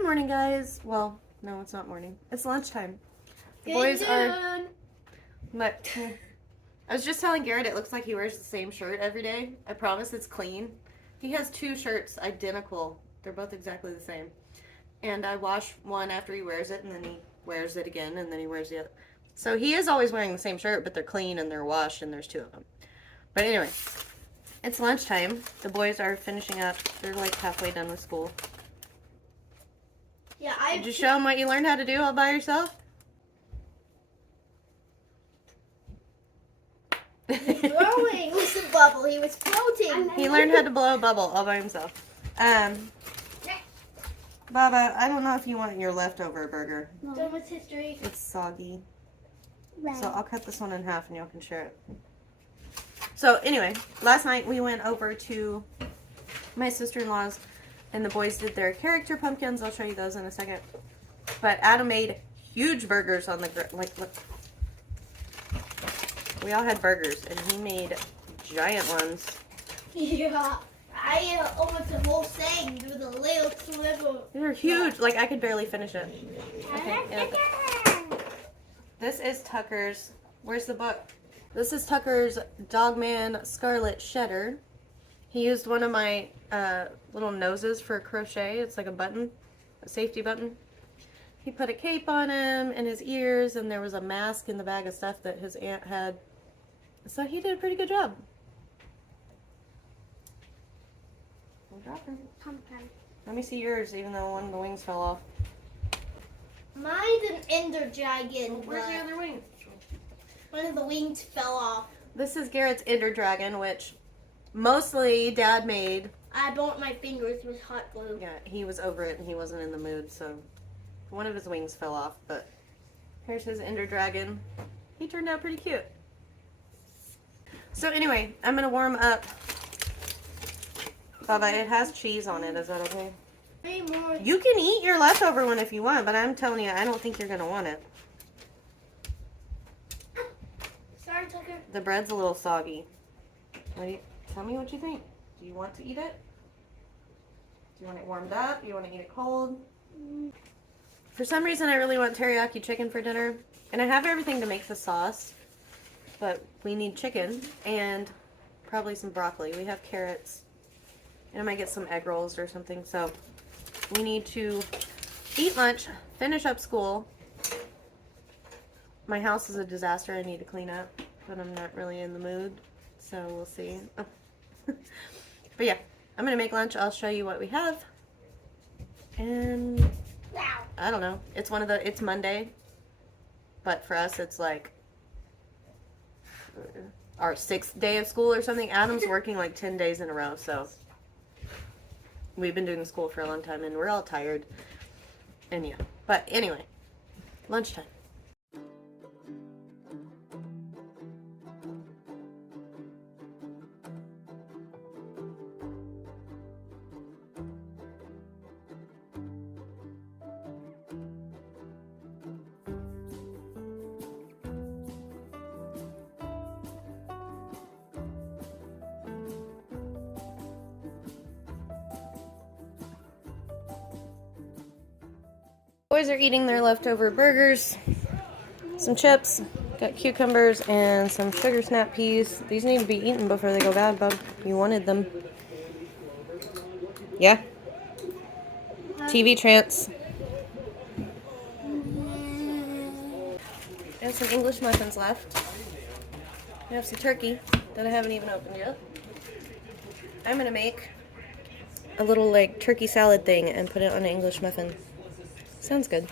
Good morning, guys. Well, no, it's not morning. It's lunchtime. The boys are... But I was just telling Garrett it looks like he wears the same shirt every day. I promise it's clean. He has two shirts identical. They're both exactly the same. And I wash one after he wears it, and then he wears it again, and then he wears the other. So he is always wearing the same shirt, but they're clean and they're washed, and there's two of them. But anyway, it's lunchtime. The boys are finishing up. They're like halfway done with school. Yeah, Did you show them what you learned how to do all by yourself? blowing with the bubble. He was floating. He learned how to blow a bubble all by himself. Baba, I don't know if you want your leftover burger. Done with history. It's soggy. So I'll cut this one in half and y'all can share it. So anyway, last night we went over to my sister-in-law's and the boys did their character pumpkins. I'll show you those in a second. But Adam made huge burgers on the grill. Like, look. We all had burgers and he made giant ones. Yeah. I almost the whole thing with a little sliver. They were huge. Like, I could barely finish it. Okay, yeah. This is Tucker's. Where's the book? This is Tucker's Dogman Scarlet Shedder. He used one of my little noses for crochet. It's like a button, a safety button. He put a cape on him and his ears, and there was a mask in the bag of stuff that his aunt had. So he did a pretty good job. Pumpkin. Let me see yours, even though one of the wings fell off. Mine's an ender dragon. Where's the other wing? One of the wings fell off. This is Garrett's Ender Dragon, which mostly Dad made. I burnt my fingers with hot glue. Yeah, he was over it and he wasn't in the mood, so one of his wings fell off. But here's his Ender Dragon. He turned out pretty cute. So anyway, I'm going to warm up. Baba, it has cheese on it. Is that okay? More. You can eat your leftover one if you want, but I'm telling you, I don't think you're going to want it. Sorry, Tucker. The bread's a little soggy. Tell me what you think. Do you want to eat it? Do you want it warmed up? Do you want to eat it cold? For some reason, I really want teriyaki chicken for dinner. And I have everything to make the sauce. But we need chicken and probably some broccoli. We have carrots. And I might get some egg rolls or something. So we need to eat lunch, finish up school. My house is a disaster. I need to clean up. But I'm not really in the mood. So we'll see. Oh. But yeah, I'm going to make lunch. I'll show you what we have. And I don't know. It's Monday. But for us, it's like our 6th day of school or something. Adam's working like 10 days in a row, so we've been doing school for a long time and we're all tired. And yeah, but anyway, lunchtime. Boys are eating their leftover burgers, some chips, got cucumbers, and some sugar snap peas. These need to be eaten before they go bad, bub. You wanted them. Yeah? TV trance. I have some English muffins left. I have some turkey that I haven't even opened yet. I'm gonna make a little like turkey salad thing and put it on an English muffin. Sounds good.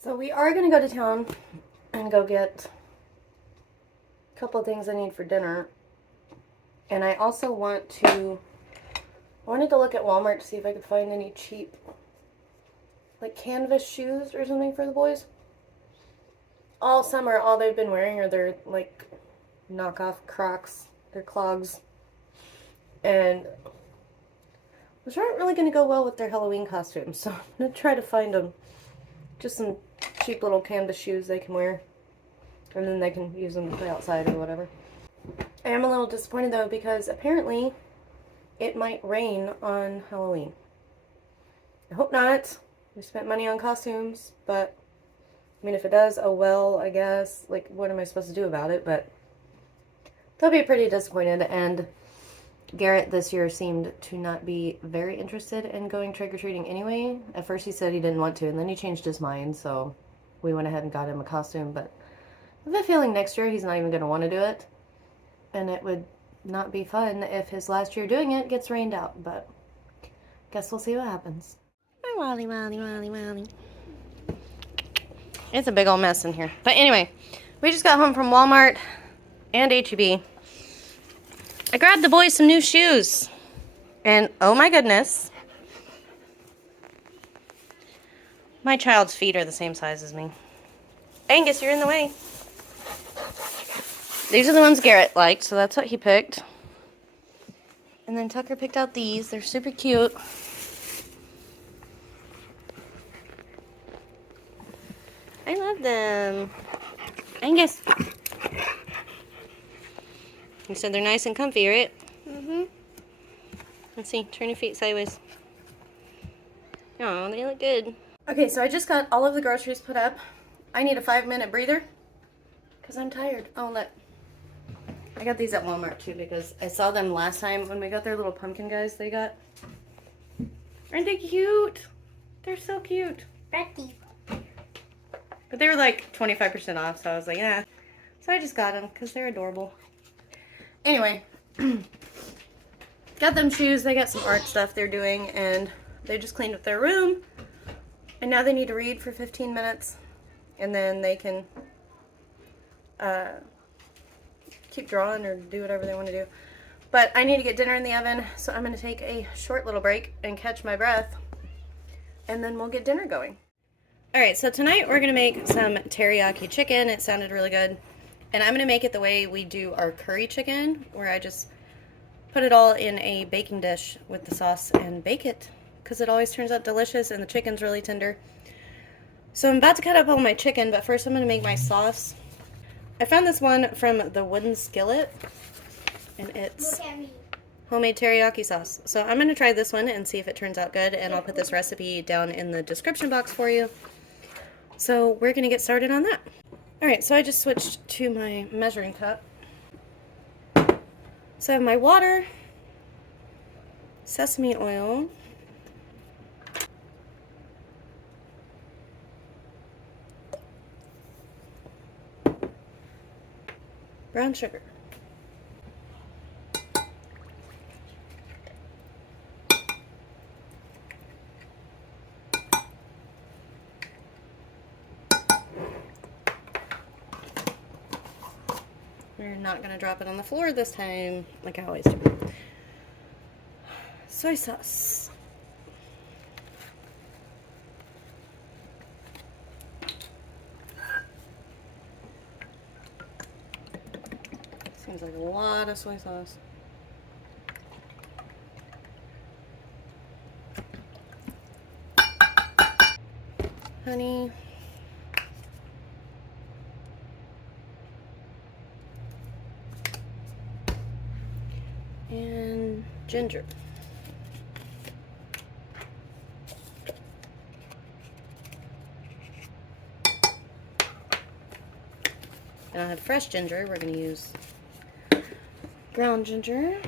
So we are going to go to town and go get a couple things I need for dinner. And I also wanted to look at Walmart to see if I could find any cheap, like, canvas shoes or something for the boys. All summer, all they've been wearing are their, like, knockoff Crocs, their clogs. And those aren't really going to go well with their Halloween costumes, so I'm going to try to find them just some cheap little canvas shoes they can wear. And then they can use them to play outside or whatever. I am a little disappointed though because apparently it might rain on Halloween. I hope not. We spent money on costumes, but I mean if it does, oh well, I guess. Like, what am I supposed to do about it? But they'll be pretty disappointed. And Garrett this year seemed to not be very interested in going trick-or-treating anyway. At first he said he didn't want to, and then he changed his mind, so we went ahead and got him a costume. But I have a feeling next year he's not even going to want to do it. And it would not be fun if his last year doing it gets rained out, but guess we'll see what happens. Hi, Wally, Wally, Wally, Wally. It's a big old mess in here. But anyway, we just got home from Walmart and H-E-B. I grabbed the boys some new shoes. And oh my goodness. My child's feet are the same size as me. Angus, you're in the way. These are the ones Garrett liked, so that's what he picked. And then Tucker picked out these. They're super cute. I love them. Angus. You said they're nice and comfy, right? Mm-hmm. Let's see. Turn your feet sideways. Oh, they look good. Okay, so I just got all of the groceries put up. I need a 5-minute breather because I'm tired. Oh, look. I got these at Walmart too because I saw them last time when we got their little pumpkin guys they got. Aren't they cute? They're so cute. Betty. But they were like 25% off, so I was like, yeah. So I just got them because they're adorable. Anyway, got them shoes. They got some art stuff they're doing, and they just cleaned up their room. And now they need to read for 15 minutes, and then they can keep drawing or do whatever they want to do. But I need to get dinner in the oven, so I'm going to take a short little break and catch my breath, and then we'll get dinner going. Alright, so tonight we're going to make some teriyaki chicken. It sounded really good. And I'm going to make it the way we do our curry chicken, where I just put it all in a baking dish with the sauce and bake it, because it always turns out delicious and the chicken's really tender. So I'm about to cut up all my chicken, but first I'm going to make my sauce. I found this one from the Wooden Skillet, and it's homemade teriyaki sauce. So I'm going to try this one and see if it turns out good, and I'll put this recipe down in the description box for you. So we're going to get started on that. Alright, so I just switched to my measuring cup. So I have my water, sesame oil, brown sugar, we're not going to drop it on the floor this time, like I always do. Soy sauce. Seems like a lot of soy sauce. Honey. And ginger. I don't have fresh ginger. We're going to use ground ginger.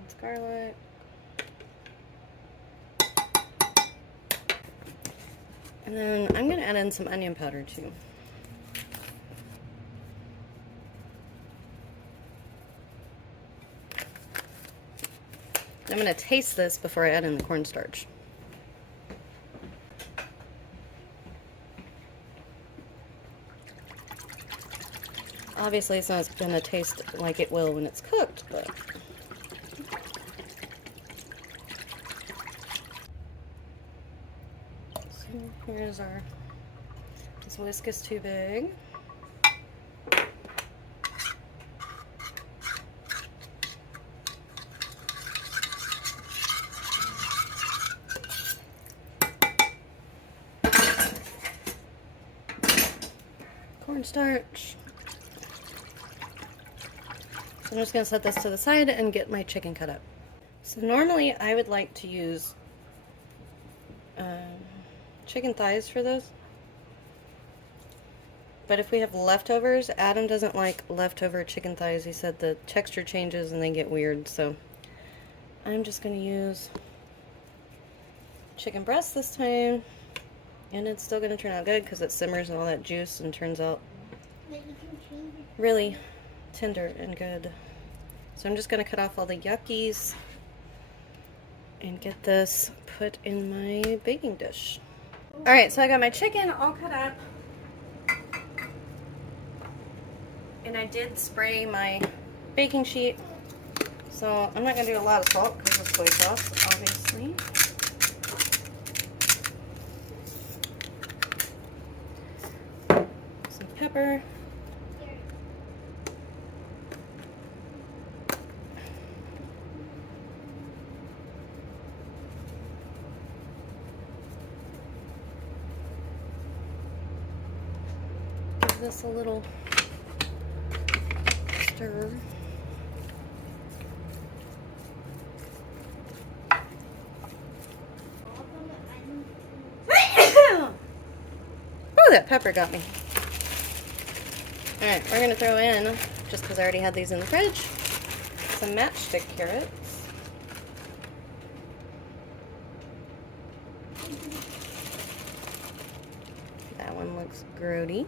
That's garlic. And then I'm going to add in some onion powder too. I'm going to taste this before I add in the cornstarch. Obviously, it's not going to taste like it will when it's cooked, but... So here's our... This whisk is too big. Cornstarch. So I'm just going to set this to the side and get my chicken cut up. So normally I would like to use chicken thighs for this. But if we have leftovers, Adam doesn't like leftover chicken thighs. He said the texture changes and they get weird. So I'm just going to use chicken breast this time. And it's still going to turn out good because it simmers and all that juice and turns out really tender and good. So I'm just going to cut off all the yuckies and get this put in my baking dish. Alright, so I got my chicken all cut up. And I did spray my baking sheet. So I'm not going to do a lot of salt because of soy sauce, obviously. Some pepper. Give this a little stir. Oh, that pepper got me. Alright, we're going to throw in, just because I already had these in the fridge, some matchstick carrots. That one looks grody.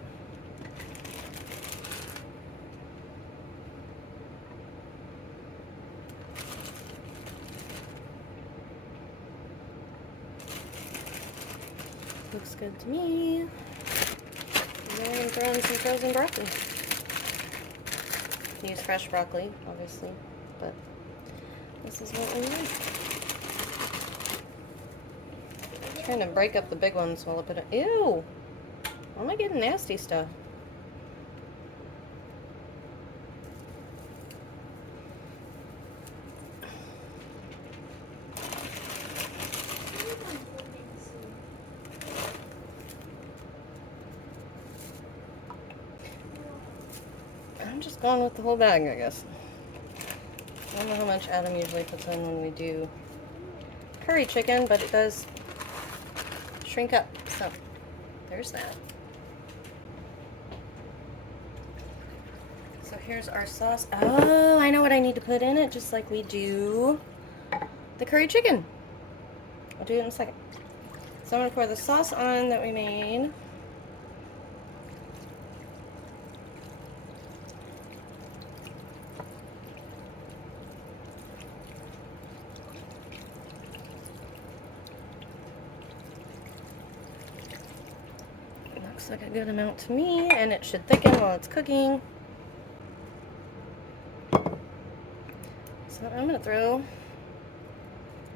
Looks good to me. And then I'm going to throw in some frozen broccoli. Use fresh broccoli, obviously, but this is what we like. I'm trying to break up the big ones while I put it. Ew! Why am I getting nasty stuff? I'm just going with the whole bag, I guess. I don't know how much Adam usually puts in when we do curry chicken, but it does shrink up. So, there's that. So here's our sauce. Oh, I know what I need to put in it, just like we do the curry chicken. I'll do it in a second. So I'm going to pour the sauce on that we made. Looks like a good amount to me, and it should thicken while it's cooking. So I'm going to throw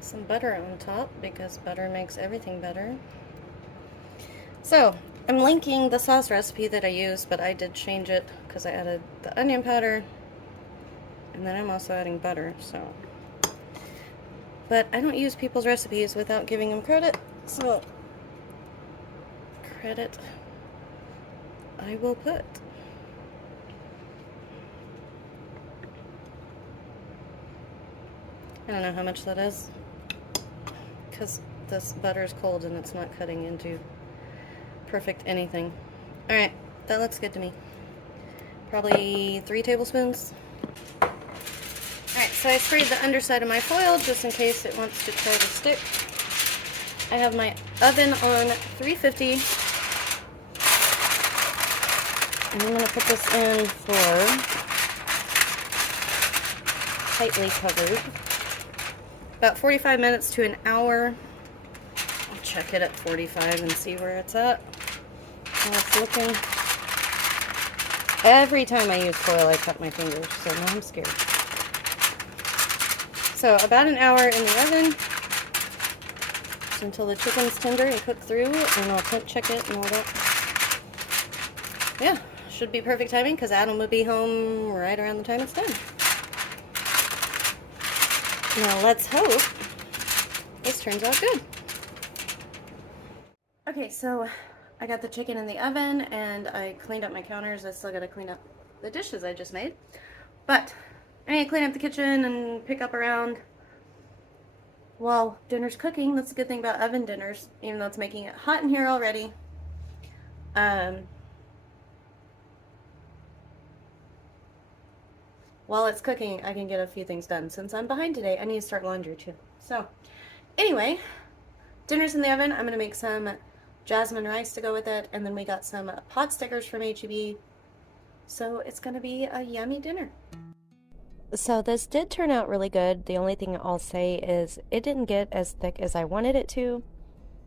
some butter on top because butter makes everything better. So I'm linking the sauce recipe that I used, but I did change it because I added the onion powder, and then I'm also adding butter. So, but I don't use people's recipes without giving them credit, so credit I will put. I don't know how much that is because this butter is cold and it's not cutting into perfect anything. Alright, that looks good to me. Probably 3 tablespoons. Alright, so I sprayed the underside of my foil just in case it wants to try to stick. I have my oven on 350. And I'm going to put this in for tightly covered. About 45 minutes to an hour. I'll check it at 45 and see where it's at. And it's looking Every time I use foil, I cut my fingers, so now I'm scared. So about an hour in the oven until the chicken's tender and cooked through, and I'll temp check it and all that. Yeah, should be perfect timing because Adam will be home right around the time it's done. Now let's hope this turns out good. Okay, so I got the chicken in the oven and I cleaned up my counters. I still gotta clean up the dishes I just made. But I need to clean up the kitchen and pick up around while dinner's cooking. That's the good thing about oven dinners, even though it's making it hot in here already. While it's cooking, I can get a few things done. Since I'm behind today, I need to start laundry too. So, anyway, dinner's in the oven. I'm gonna make some jasmine rice to go with it, and then we got some pot stickers from H-E-B. So it's gonna be a yummy dinner. So this did turn out really good. The only thing I'll say is it didn't get as thick as I wanted it to.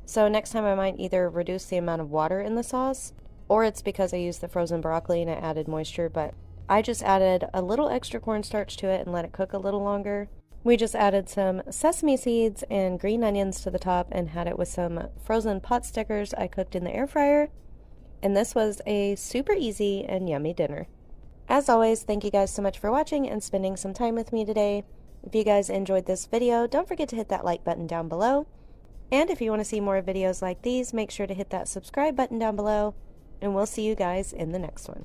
So next time I might either reduce the amount of water in the sauce, or it's because I used the frozen broccoli and it added moisture, but I just added a little extra cornstarch to it and let it cook a little longer. We just added some sesame seeds and green onions to the top and had it with some frozen pot stickers I cooked in the air fryer. And this was a super easy and yummy dinner. As always, thank you guys so much for watching and spending some time with me today. If you guys enjoyed this video, don't forget to hit that like button down below. And if you want to see more videos like these, make sure to hit that subscribe button down below. And we'll see you guys in the next one.